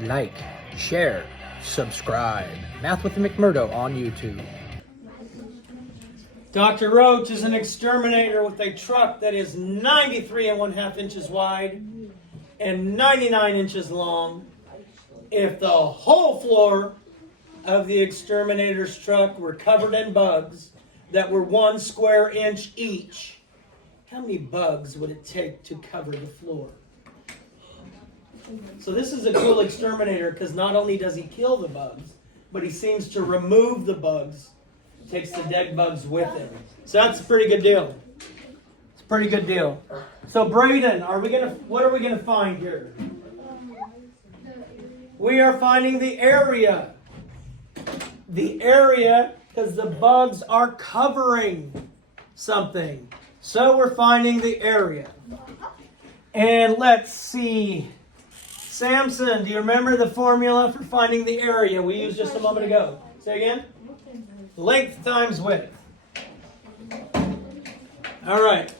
like, share, subscribe. Math with McMurdo on YouTube. Dr. Roach is an exterminator with a truck that is 93 and 1/2 inches wide and 99 inches long. If the whole floor of the exterminator's truck were covered in bugs that were 1 square inch each, how many bugs would it take to cover the floor? So this is a cool exterminator because not only does he kill the bugs, but he seems to remove the bugs, takes the dead bugs with him. So that's a pretty good deal. It's a pretty good deal. So Braden, what are we gonna find here? We are finding the area. The area, because the bugs are covering something. So we're finding the area. And let's see. Samson, do you remember the formula for finding the area we used just a moment ago? Say again? Length times width. All right.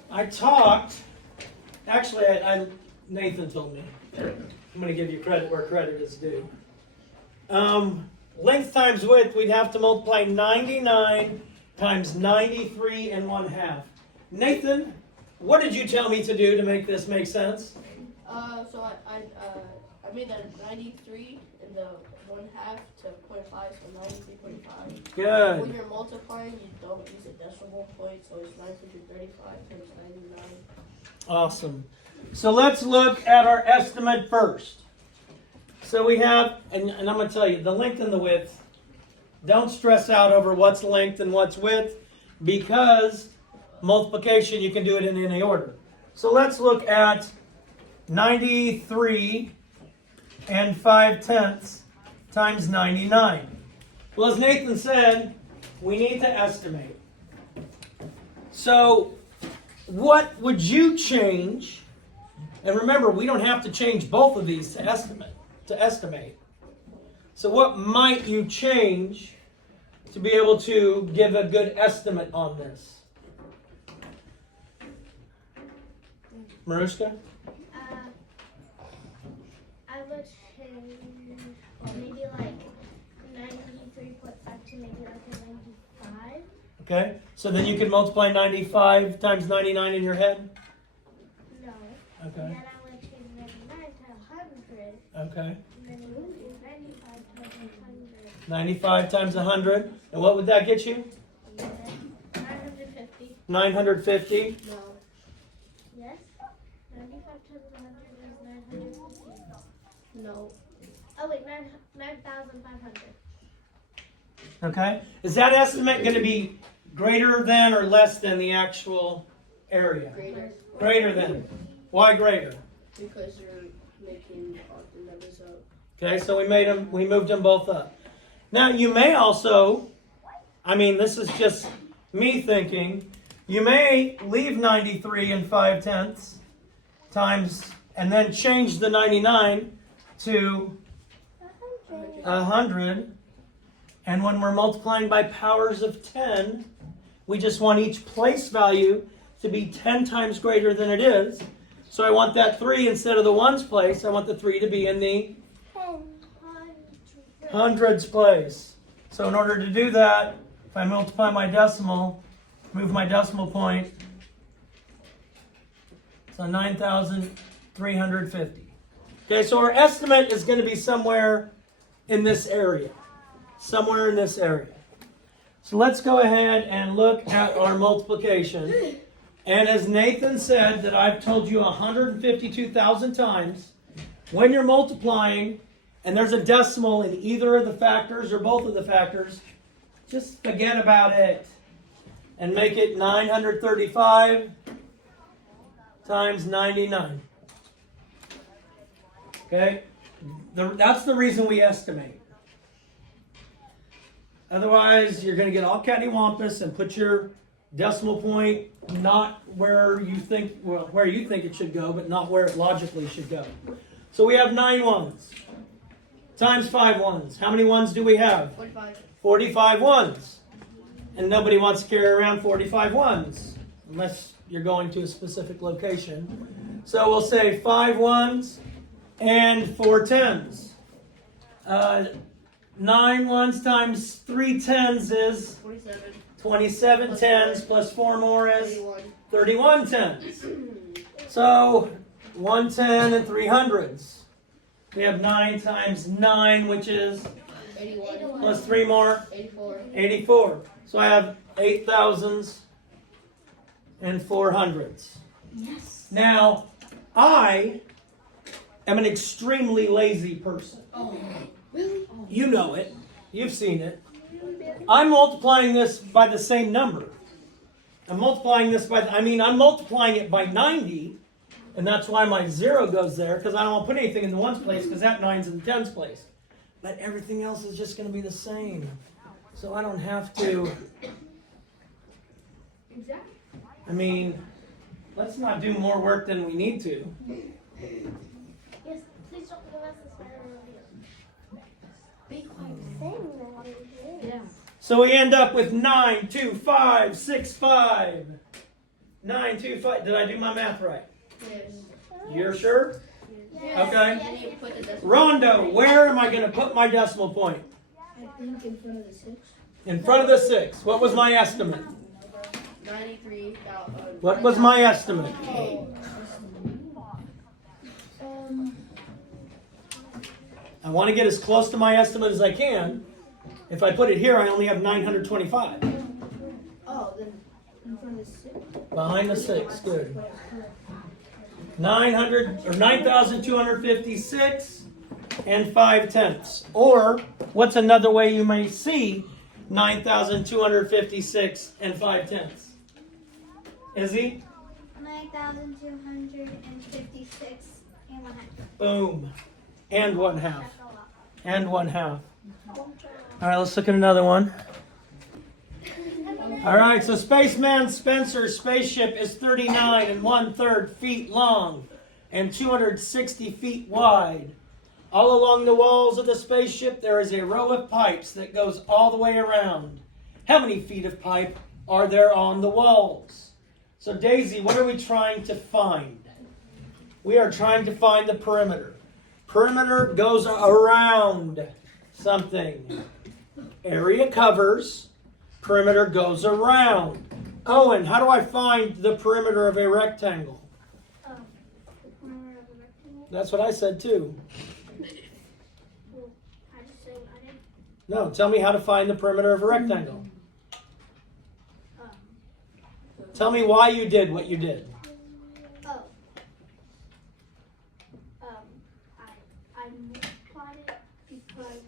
Actually, Nathan told me. I'm going to give you credit where credit is due. Length times width, we'd have to multiply 99 times 93 and 1/2. Nathan, what did you tell me to do to make this make sense? So I made that 93 and the 1/2 to 0.5, so 93.5. Good. When you're multiplying, you don't use a decimal point, so it's 935 times 99. Awesome. So let's look at our estimate first. So we have, and I'm going to tell you, the length and the width, don't stress out over what's length and what's width, because multiplication, you can do it in any order. So let's look at 93 and 5/10 times 99. Well, as Nathan said, we need to estimate. So what would you change? And remember, we don't have to change both of these to estimate. So what might you change to be able to give a good estimate on this? Marushka? I would change maybe like 93.5 to maybe like a 95. Okay, so then you can multiply 95 times 99 in your head? No. Okay. And then I would change 99 to 100. Okay. And then you would do 95 times 100. 95 times 100. And what would that get you? And then 950. 950. No. Yes? 95 times 100 is 950. No. Oh wait, 9,500. Okay. Is that estimate going to be greater than or less than the actual area? Greater. Greater than. Why greater? Because you're making all the numbers up. Okay, so we moved them both up. Now you may also, this is just me thinking, you may leave 93 and 5/10 times, and then change the 99 to 100. And when we're multiplying by powers of 10, we just want each place value to be 10 times greater than it is. So I want that 3 instead of the ones place. I want the 3 to be in the hundreds place. So in order to do that, if I multiply my decimal, move my decimal point, so 9,350. Okay, so our estimate is going to be somewhere in this area. Somewhere in this area. So let's go ahead and look at our multiplication. And as Nathan said, that I've told you 152,000 times, when you're multiplying and there's a decimal in either of the factors or both of the factors, just forget about it and make it 935 times 99. Okay? That's the reason we estimate. Otherwise, you're going to get all cattywampus and put your decimal point not where you think it should go, but not where it logically should go. So we have 9 ones times 5 ones. How many ones do we have? 45. 45 ones. And nobody wants to carry around 45 ones unless you're going to a specific location. So we'll say 5 ones and 4 tens. 9 ones times 3 tens is 27. 27 Plus tens four. plus 4 more is 31. 31 tens. So 110 and 300s. We have 9 times 9, which is 81. plus 3 more, 84. 84. So I have 8,000s and 400s. Yes. Now, I am an extremely lazy person. Oh. Really? You know it. You've seen it. I'm multiplying this by the same number. I'm multiplying this by, I'm multiplying it by 90, and that's why my 0 goes there, because I don't want to put anything in the ones place, because that 9's in the tens place. But everything else is just going to be the same. So I don't have to, Exactly. let's not do more work than we need to. Yes, please don't give us this fire rodeo. Be quiet. Saying that is it. Yeah. So we end up with 9, 2, 5, 6, 5. 9, 2, 5. Did I do my math right? Yes. You're sure? Yes. Okay. Then you put the decimal. Rondo, where am I going to put my decimal point? I think in front of the 6. In front of the 6. What was my estimate? 93. What was my estimate? I want to get as close to my estimate as I can. If I put it here, I only have 925. Oh, then in front of the 6. Behind the 6, good. 9,256 and 5 tenths. Or, what's another way you may see 9,256 and 5 tenths? Izzy? 9,256 and 1 half. Boom. And 1 half. That's a lot. And 1 half. All right, let's look at another one. All right, so Spaceman Spencer's spaceship is 39 1/3 feet long and 260 feet wide. All along the walls of the spaceship, there is a row of pipes that goes all the way around. How many feet of pipe are there on the walls? So Daisy, what are we trying to find? We are trying to find the perimeter. Perimeter goes around something. Area covers. Perimeter goes around. Owen, how do I find the perimeter of a rectangle? The corner of the rectangle. That's what I said too. Well, I just say I didn't. No, tell me how to find the perimeter of a rectangle. Tell me why you did what you did. Oh. I multiplied it because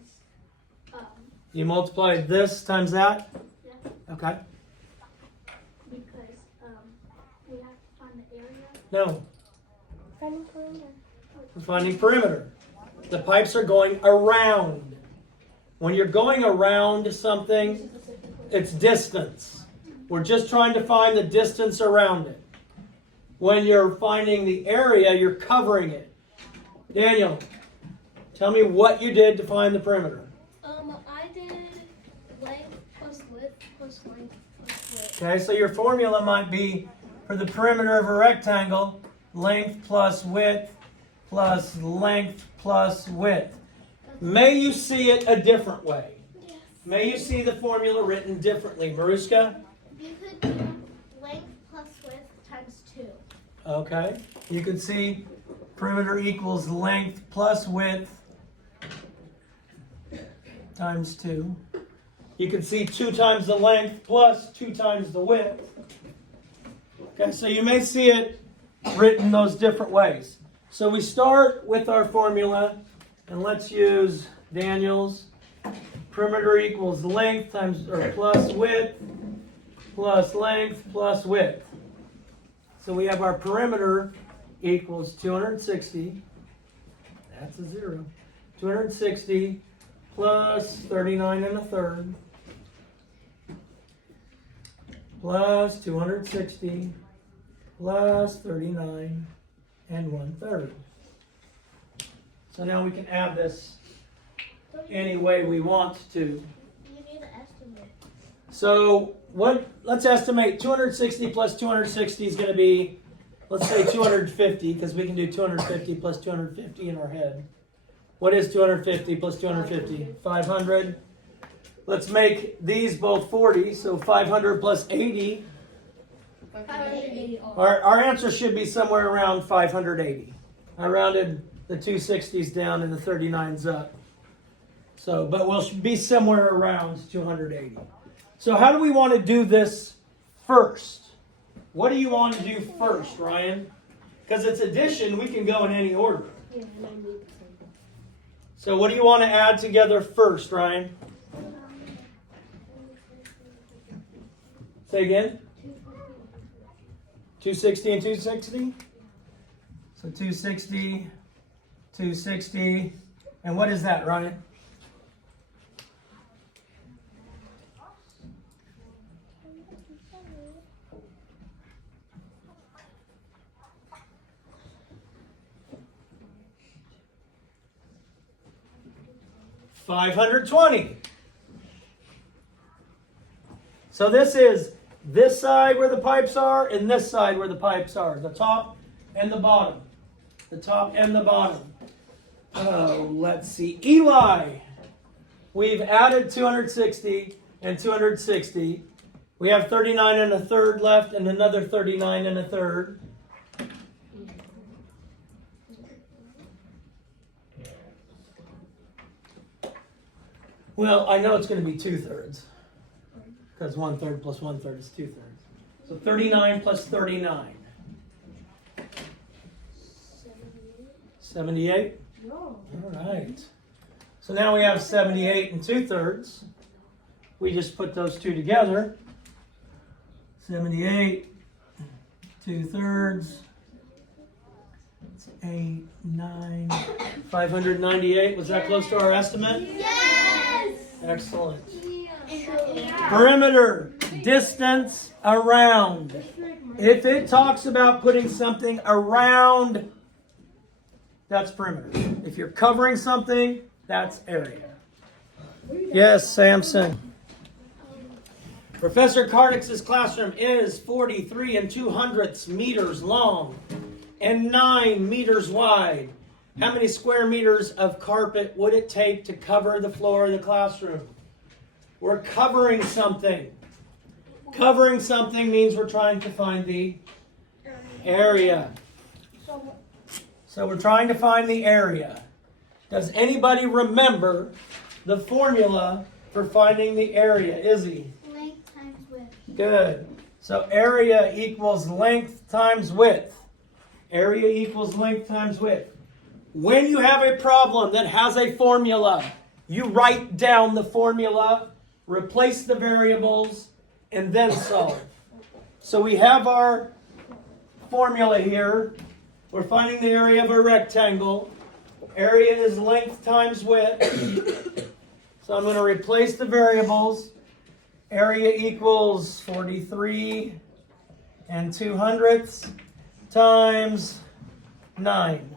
You multiplied this times that? yeah, Okay. because we have to find the area. No, Finding perimeter. we're finding perimeter. The pipes are going around. When you're going around something, it's distance. We're just trying to find the distance around it. When you're finding the area, you're covering it. Daniel, tell me what you did to find the perimeter. I did length plus width plus length plus width. Okay, so your formula might be for the perimeter of a rectangle, length plus width plus length plus width. May you see it a different way. Yes. May you see the formula written differently. Maruska? You could do length plus width times 2. Okay. You can see perimeter equals length plus width times 2. You can see 2 times the length plus 2 times the width. Okay, so you may see it written those different ways. So we start with our formula, and let's use Daniel's. Perimeter equals length times or plus width plus length plus width. So we have our perimeter equals 260. That's a 0. 260 plus 39 1/3 plus 260 plus 39 1/3. So now we can add this any way we want to. You need to estimate. So let's estimate 260 plus 260 is going to be, let's say 250, because we can do 250 plus 250 in our head. What is 250 plus 250? 500. Let's make these both 40, so 500 plus 80. 580. Our answer should be somewhere around 580. I rounded the 260s down and the 39s up. So, but we'll be somewhere around 280. So how do we want to do this first? What do you want to do first, Ryan? Because it's addition, we can go in any order. Yeah, 90%. So what do you want to add together first, Ryan? Say again? 260 and 260? So 260, 260. And what is that, Ryan? $520. So this is this side where the pipes are and this side where the pipes are. The top and the bottom. The top and the bottom. Oh, let's see. Eli. We've added 260 and 260. We have 39 and a third left and another 39 and a third. Well, I know it's going to be 2/3 because 1/3 plus 1/3 is 2/3. So 39 plus 39. 78? No. All right. So now we have 78 and 2/3. We just put those two together. 78, 2/3. It's 8, 9, 598. Was that close to our estimate? Yes! Excellent. Yeah. Perimeter, distance around. If it talks about putting something around, that's perimeter. If you're covering something, that's area. Yes, Samson. Professor Kardix's classroom is 43 200 meters long and 9 meters wide. How many square meters of carpet would it take to cover the floor of the classroom? We're covering something. Covering something means we're trying to find the area. So we're trying to find the area. Does anybody remember the formula for finding the area? Izzy? Length times width. Good. So area equals length times width. Area equals length times width. When you have a problem that has a formula, you write down the formula, replace the variables, and then solve. So we have our formula here. We're finding the area of a rectangle. Area is length times width. So I'm going to replace the variables. Area equals 43 200 times 9.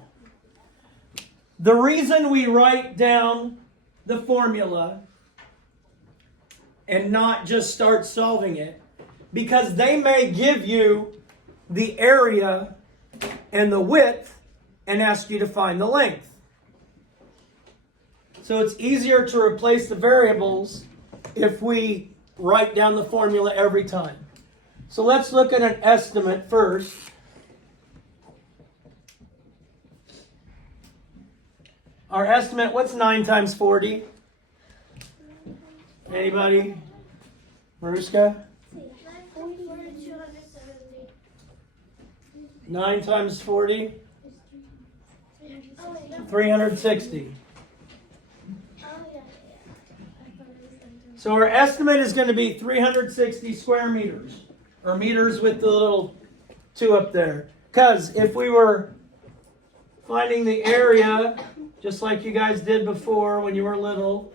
The reason we write down the formula and not just start solving it, because they may give you the area and the width and ask you to find the length. So it's easier to replace the variables if we write down the formula every time. So let's look at an estimate first. Our estimate, what's 9 times 40? Anybody? Maruska? 9 times 40? 360. So our estimate is going to be 360 square meters. Or meters with the little 2 up there. Because if we were finding the area, just like you guys did before when you were little,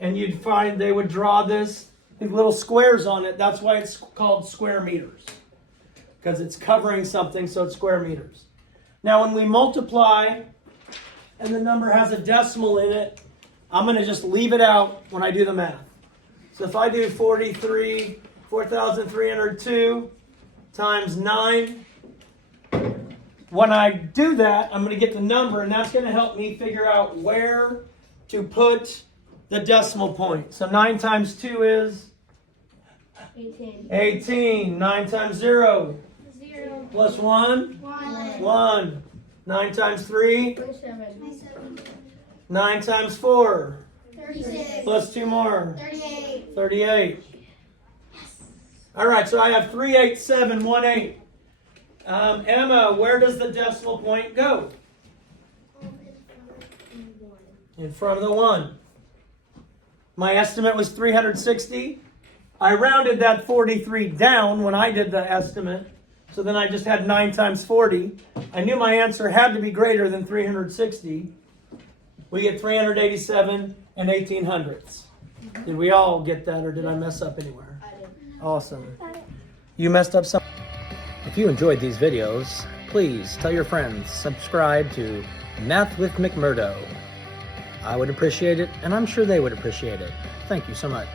and you'd find they would draw these little squares on it. That's why it's called square meters. Because it's covering something, so it's square meters. Now when we multiply, and the number has a decimal in it, I'm going to just leave it out when I do the math. So if I do 4,302 times 9, when I do that, I'm going to get the number, and that's going to help me figure out where to put the decimal point. So 9 times 2 is 18. 18. 9 times 0 0. plus 1? 1. 1. 9 times 3? 27. 9 times 4? 36. Plus 2 more? 38. 38. All right, so I have 38718. Emma, where does the decimal point go? In front of the 1. My estimate was 360. I rounded that 43 down when I did the estimate. So then I just had 9 times 40. I knew my answer had to be greater than 360. We get 387 and 1800ths. Did we all get that, or did I mess up anywhere? I did. Awesome. You messed up some. If you enjoyed these videos, please tell your friends, subscribe to Math with McMurdo. I would appreciate it, and I'm sure they would appreciate it. Thank you so much.